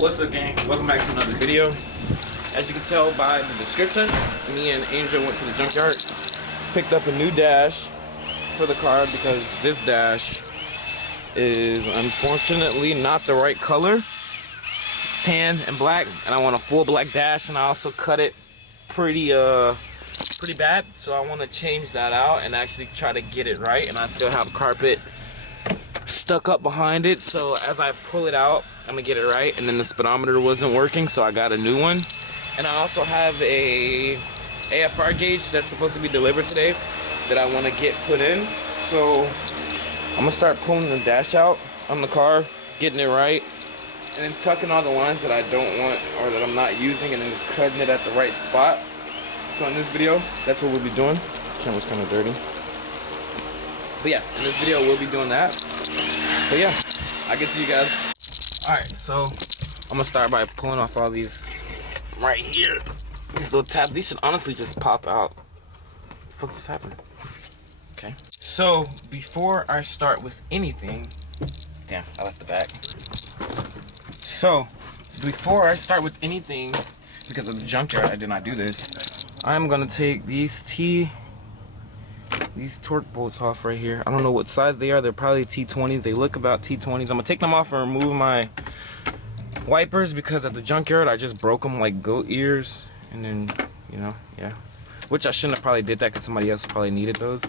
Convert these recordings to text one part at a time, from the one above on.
What's up, gang? Welcome back to another video. As you can tell by the description, me and Angel went to the junkyard, picked up a new dash for the car because this dash is unfortunately not the right color. Tan and black, and I want a full black dash, and I also cut it pretty bad, so I want to change that out and actually try to get it right. And I still have carpet stuck up behind it, so as I pull it out, I'm gonna get it right. And then the speedometer wasn't working, so I got a new one. And I also have a AFR gauge that's supposed to be delivered today that I want to get put in. So I'm gonna start pulling the dash out on the car, getting it right, and then tucking all the lines that I don't want or that I'm not using, and then cutting it at the right spot. So in this video, that's what we'll be doing. Camera's kind of dirty. But yeah, in this video, we'll be doing that. So yeah, I'll get to you guys. Alright, so I'm gonna start by pulling off all these right here. These little tabs, these should honestly just pop out. What the fuck just happened? Okay. So before I start with anything, damn, I left the bag. So before I start with anything, because of the junkyard, I did not do this. I'm gonna take these torque bolts off right here. I don't know what size they are. They're probably T20s. They look about T20s. I'm gonna take them off and remove my wipers because at the junkyard I just broke them like goat ears. And then, you know, yeah. Which I shouldn't have probably did that because somebody else probably needed those.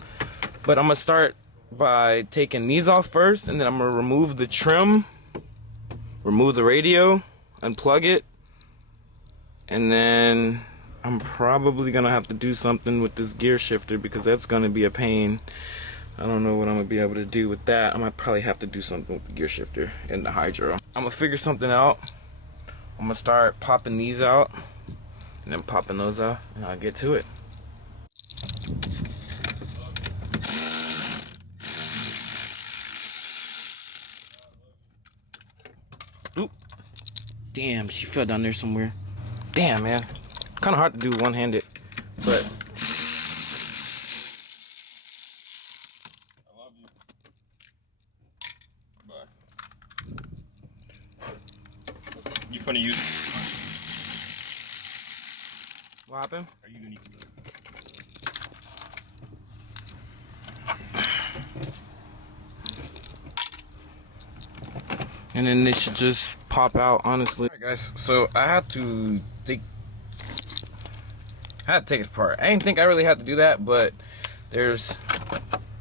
But I'm gonna start by taking these off first, and then I'm gonna remove the trim, remove the radio, unplug it, and then I'm probably gonna have to do something with this gear shifter because that's gonna be a pain. I don't know what I'm gonna be able to do with that. I might probably have to do something with the gear shifter and the hydro. I'm gonna figure something out. I'm gonna start popping these out and then popping those out, and I'll get to it. Oop. Damn, she fell down there somewhere. Damn, man. Kind of hard to do one-handed, but I love you. Bye. You finna use it? what happened? Are you gonna use it? And then they should just pop out, honestly. Alright guys, so I had to take it apart. I didn't think I really had to do that, but there's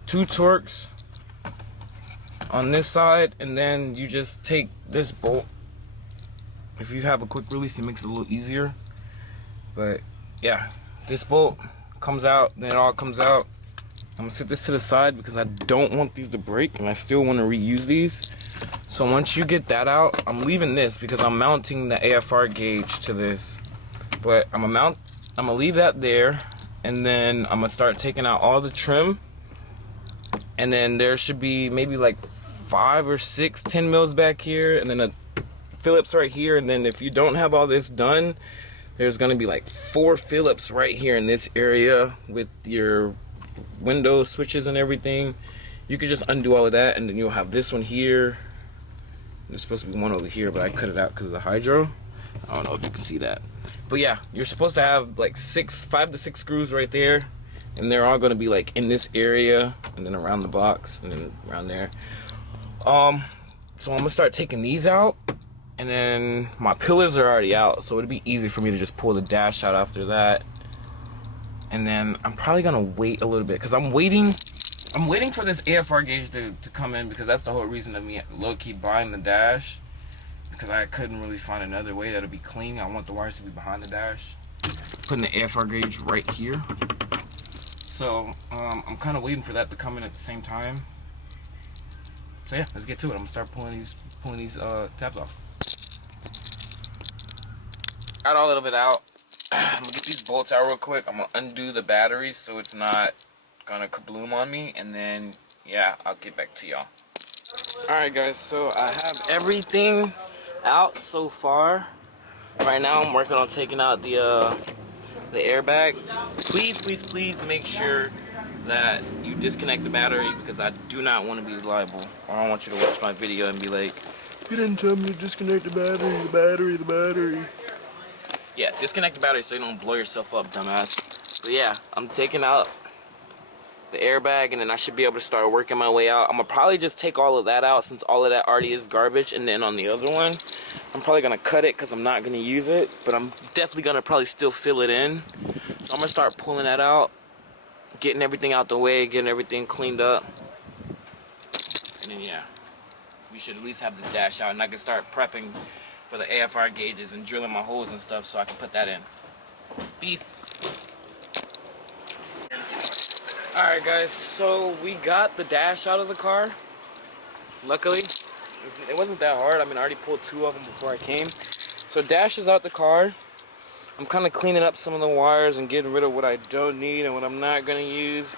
2 torques on this side, and then you just take this bolt. If you have a quick release, it makes it a little easier. But yeah, this bolt comes out, then it all comes out. I'm gonna set this to the side because I don't want these to break, and I still want to reuse these. So once you get that out, I'm leaving this because I'm mounting the AFR gauge to this. But I'm gonna leave that there, and then I'm gonna start taking out all the trim, and then there should be maybe like 5 or 6 10 mils back here, and then a Phillips right here. And then if you don't have all this done, there's gonna be like 4 Phillips right here in this area with your window switches and everything. You could just undo all of that, and then you'll have this one here. There's supposed to be one over here, but I cut it out because of the hydro. I don't know if you can see that. But yeah, you're supposed to have like 5 to 6 screws right there, and they're all going to be like in this area, and then around the box, and then around there. So I'm gonna start taking these out, and then my pillars are already out, so it'd be easy for me to just pull the dash out after that. And then I'm probably gonna wait a little bit because I'm waiting for this AFR gauge to come in, because that's the whole reason of me low-key buying the dash. Because I couldn't really find another way that'll be clean. I want the wires to be behind the dash. Putting the AFR gauge right here. So I'm kind of waiting for that to come in at the same time. So yeah, let's get to it. I'm gonna start pulling these tabs off. Got all of it out. I'm gonna get these bolts out real quick. I'm gonna undo the batteries so it's not gonna kabloom on me, and then yeah, I'll get back to y'all. Alright guys, so I have everything out so far. Right now I'm working on taking out the airbag. Please make sure that you disconnect the battery, because I do not want to be liable. I don't want you to watch my video and be like, You didn't tell me to disconnect the battery. Yeah, disconnect the battery so you don't blow yourself up, dumbass. But yeah, I'm taking out the airbag and then I should be able to start working my way out. I'm gonna probably just take all of that out since all of that already is garbage, and then on the other one I'm probably gonna cut it because I'm not gonna use it, but I'm definitely gonna probably still fill it in. So I'm gonna start pulling that out, getting everything out the way, getting everything cleaned up, and then yeah, we should at least have this dash out and I can start prepping for the AFR gauges and drilling my holes and stuff so I can put that in. Peace. Alright guys, so we got the dash out of the car. Luckily, it wasn't that hard. I mean, I already pulled 2 of them before I came. So dash is out the car. I'm kind of cleaning up some of the wires and getting rid of what I don't need and what I'm not going to use.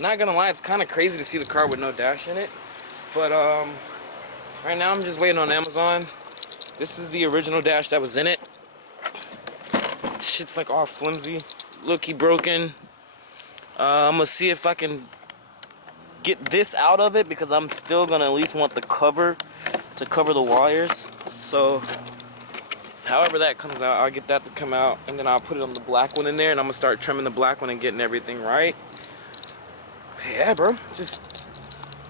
Not going to lie, it's kind of crazy to see the car with no dash in it. But right now I'm just waiting on Amazon. This is the original dash that was in it. Shit's like all flimsy. Look-y broken. I'm gonna see if I can get this out of it because I'm still gonna at least want the cover to cover the wires. So however that comes out, I'll get that to come out and then I'll put it on the black one in there and I'm gonna start trimming the black one and getting everything right. Yeah, bro, just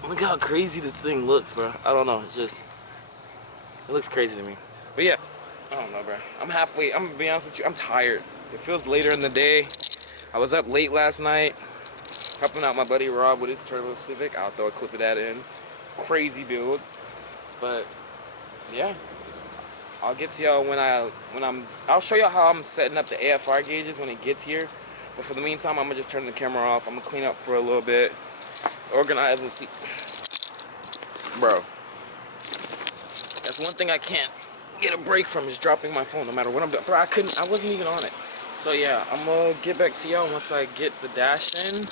look how crazy this thing looks, bro. I don't know, it looks crazy to me. But yeah, I don't know, bro. I'm gonna be honest with you, I'm tired. It feels later in the day. I was up late last night, helping out my buddy Rob with his Turbo Civic. I'll throw a clip of that in. Crazy build. But yeah, I'll get to y'all I'll show y'all how I'm setting up the AFR gauges when it gets here. But for the meantime, I'm gonna just turn the camera off. I'm gonna clean up for a little bit, organize and see. Bro, that's one thing I can't get a break from is dropping my phone no matter what I'm doing. Bro, I wasn't even on it. So yeah, I'm gonna get back to y'all once I get the dash in,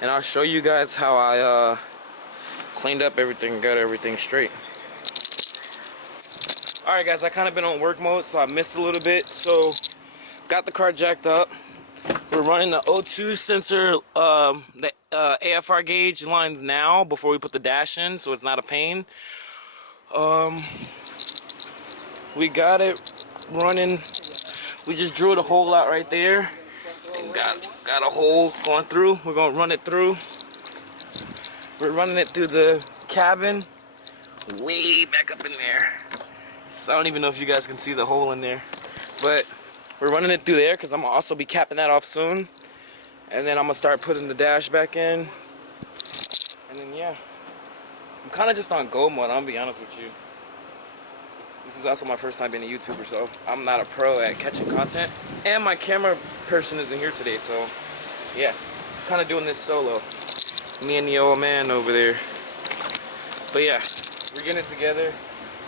and I'll show you guys how I cleaned up everything, got everything straight. Alright guys, I kind of been on work mode, so I missed a little bit. So, got the car jacked up. We're running the O2 sensor, the AFR gauge lines now before we put the dash in, so it's not a pain. We got it running. We just drilled a hole out right there and got a hole going through. We're gonna run it through. We're running it through the cabin, way back up in there. So I don't even know if you guys can see the hole in there, but we're running it through there because I'm gonna also be capping that off soon. And then I'm gonna start putting the dash back in. And then yeah, I'm kind of just on go mode, I'm gonna be honest with you. This is also my first time being a YouTuber, so I'm not a pro at catching content. And my camera person isn't here today, so yeah, kind of doing this solo. Me and the old man over there. But yeah, we're getting it together.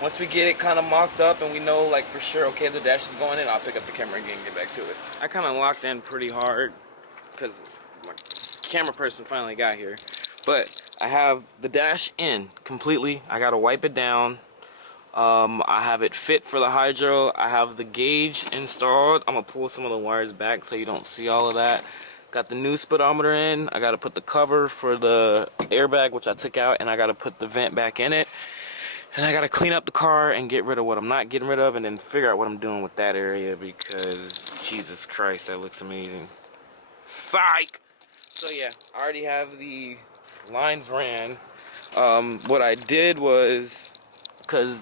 Once we get it kind of mocked up and we know like for sure, okay, the dash is going in, I'll pick up the camera again and get back to it. I kind of locked in pretty hard because my camera person finally got here. But I have the dash in completely. I gotta wipe it down. I have it fit for the hydro. I have the gauge installed. I'm gonna pull some of the wires back so you don't see all of that. Got the new speedometer in. I gotta put the cover for the airbag, which I took out, and I gotta put the vent back in it. And I gotta clean up the car and get rid of what I'm not getting rid of, and then figure out what I'm doing with that area because Jesus Christ, that looks amazing. Psych! So yeah, I already have the lines ran. What I did was, because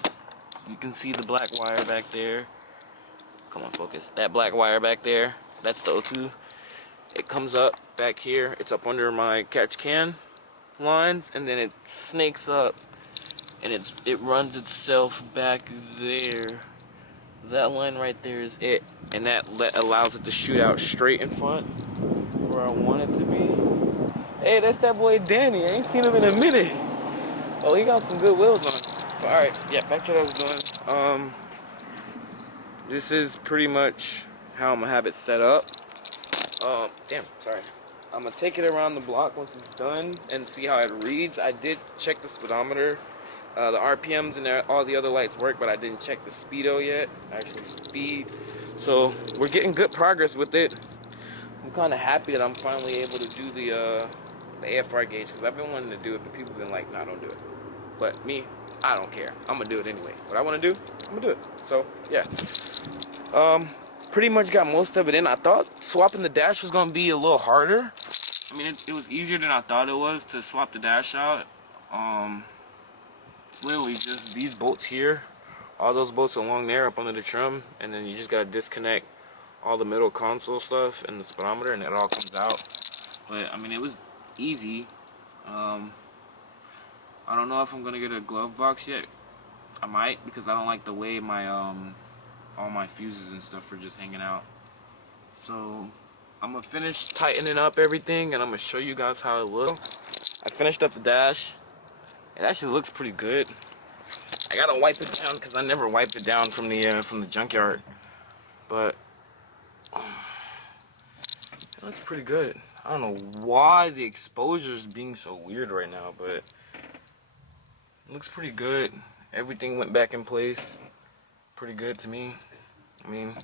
you can see the black wire back there. Come on, focus. That black wire back there, that's the O2. It comes up back here. It's up under my catch can lines, and then it snakes up, and it runs itself back there. That line right there is it, and that allows it to shoot out straight in front where I want it to be. Hey, that's that boy Danny. I ain't seen him in a minute. Oh, he got some good wheels on. But alright, yeah, back to what I was doing. This is pretty much how I'm gonna have it set up. Damn, sorry. I'm gonna take it around the block once it's done and see how it reads. I did check the speedometer. The RPMs and all the other lights work, but I didn't check the speedo yet. Actually, speed. So we're getting good progress with it. I'm kind of happy that I'm finally able to do the AFR gauge because I've been wanting to do it, but people have been like, nah, don't do it. But me, I don't care. I'm gonna do it anyway. What I want to do, I'm gonna do it. So yeah. Pretty much got most of it in. I thought swapping the dash was gonna be a little harder. I mean, it was easier than I thought it was to swap the dash out. It's literally just these bolts here, all those bolts along there up under the trim, and then you just gotta disconnect all the middle console stuff and the speedometer, and it all comes out. But I mean, it was easy. I don't know if I'm gonna get a glove box yet. I might, because I don't like the way my all my fuses and stuff are just hanging out. So I'm gonna finish tightening up everything, and I'm gonna show you guys how it looks. I finished up the dash. It actually looks pretty good. I gotta wipe it down because I never wiped it down from the junkyard, but it looks pretty good. I don't know why the exposure is being so weird right now, but it looks pretty good. Everything went back in place pretty good to me. I mean,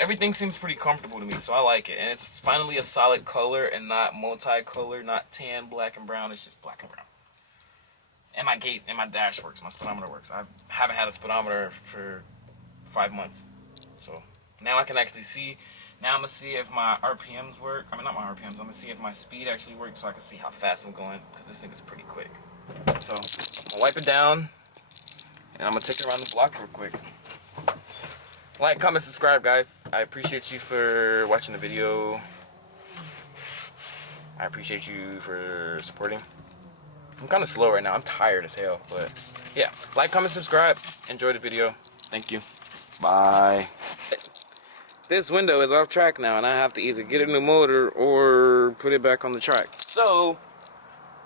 everything seems pretty comfortable to me, so I like it. And it's finally a solid color and not multicolor, not tan, black, and brown. It's just black and brown. And my gate and my dash works, my speedometer works. I haven't had a speedometer for 5 months. So now I can actually see. Now I'm gonna see if my RPMs work. I mean, not my RPMs. I'm gonna see if my speed actually works, so I can see how fast I'm going, because this thing is pretty quick. So I'm gonna wipe it down, and I'm gonna take it around the block real quick. Like, comment, subscribe, guys. I appreciate you for watching the video. I appreciate you for supporting. I'm kind of slow right now. I'm tired as hell, but yeah. Like, comment, subscribe. Enjoy the video. Thank you. Bye. This window is off track now, and I have to either get a new motor or put it back on the track. So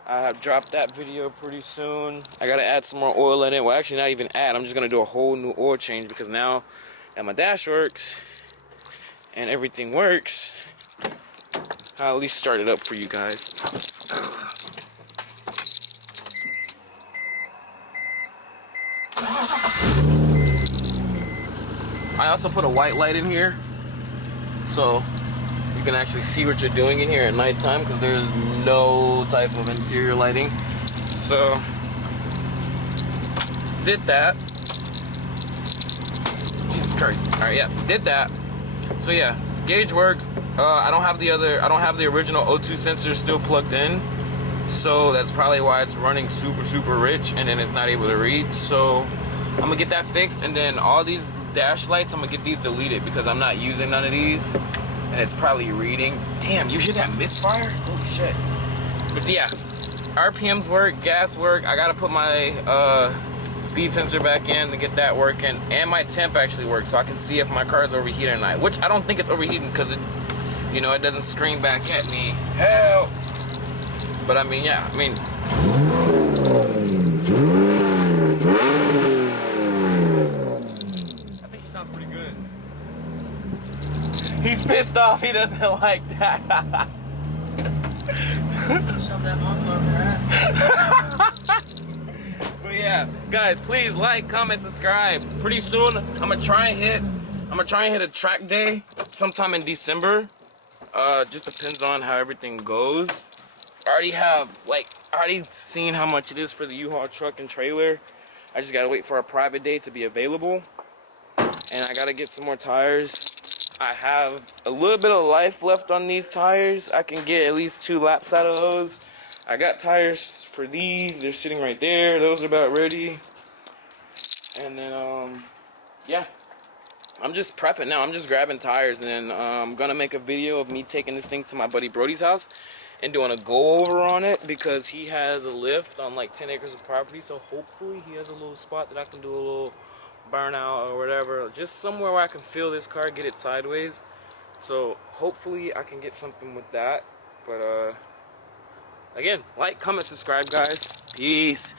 I have dropped that video pretty soon. I gotta add some more oil in it. Well, actually, not even add. I'm just gonna do a whole new oil change, because now that my dash works and everything works, I'll at least start it up for you guys. I also put a white light in here, so you can actually see what you're doing in here at nighttime, because there's no type of interior lighting. So did that. Jesus Christ. All right, yeah, did that. So yeah, gauge works. I don't have the original O2 sensor still plugged in, so that's probably why it's running super rich, and then it's not able to read. So I'm gonna get that fixed, and then all these dash lights, I'm gonna get these deleted, because I'm not using none of these, and it's probably reading. Damn, you hear that misfire? Holy shit. But yeah, RPMs work, gas work. I gotta put my speed sensor back in to get that working, and my temp actually works, so I can see if my car is overheating or not, which I don't think it's overheating, because it, you know, it doesn't scream back at me, help. But I mean, yeah, I mean, I think he sounds pretty good. He's pissed off. He doesn't like that. Shove that motherfucker ass. But yeah, guys, please like, comment, subscribe. Pretty soon, I'm gonna try and hit a track day sometime in December. Just depends on how everything goes. I already seen how much it is for the U-Haul truck and trailer. I just gotta wait for a private day to be available, and I gotta get some more tires. I have a little bit of life left on these tires. I can get at least 2 laps out of those. I got tires for these. They're sitting right there. Those are about ready. And then, yeah. I'm just prepping now. I'm just grabbing tires, and then I'm gonna make a video of me taking this thing to my buddy Brody's house and doing a go-over on it, because he has a lift on like 10 acres of property. So hopefully he has a little spot that I can do a little burnout or whatever, just somewhere where I can feel this car, get it sideways. So hopefully I can get something with that. But again, like, comment, subscribe, guys. Peace.